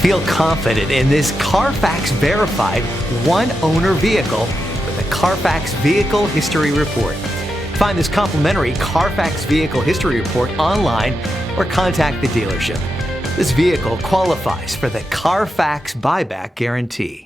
Feel confident in this CARFAX verified one-owner vehicle with a CARFAX Vehicle History Report. Find this complimentary CARFAX Vehicle History Report online or contact the dealership. This vehicle qualifies for the CARFAX buyback guarantee.